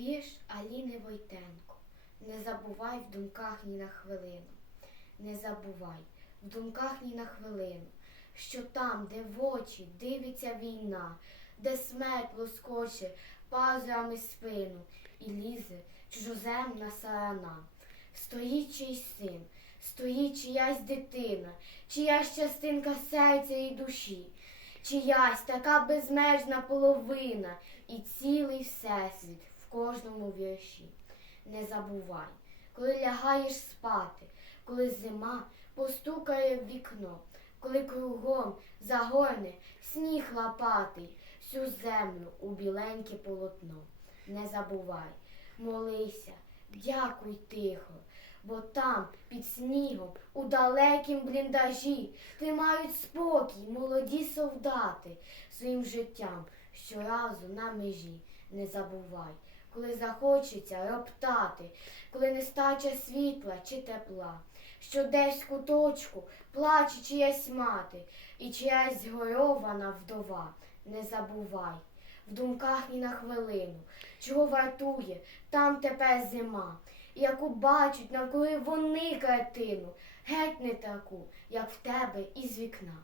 Вірш Аліни Войтенко. Не забувай в думках ні на хвилину. Не забувай в думках ні на хвилину, що там, де в очі дивиться війна, де смерть лоскоче пазурами спину і лізе чужоземна сарана. Стоїть чийсь син, стоїть чиясь дитина, чиясь частинка серця і душі, чиясь така безмежна половина і цілий всесвіт кожному вірші. Не забувай, коли лягаєш спати, коли зима постукає в вікно, коли кругом загорне сніг лопатий, всю землю у біленьке полотно. Не забувай, молися, дякуй тихо, бо там, під снігом, у далекім бліндажі, тримають спокій молоді солдати своїм життям щоразу на межі. Не забувай, коли захочеться роптати, коли нестача світла чи тепла, що десь куточку плаче чиясь мати і чиясь згорована вдова. Не забувай, в думках ні на хвилину, чого вартує там тепер зима, яку бачать навкруги вони картину, геть не таку, як в тебе із вікна.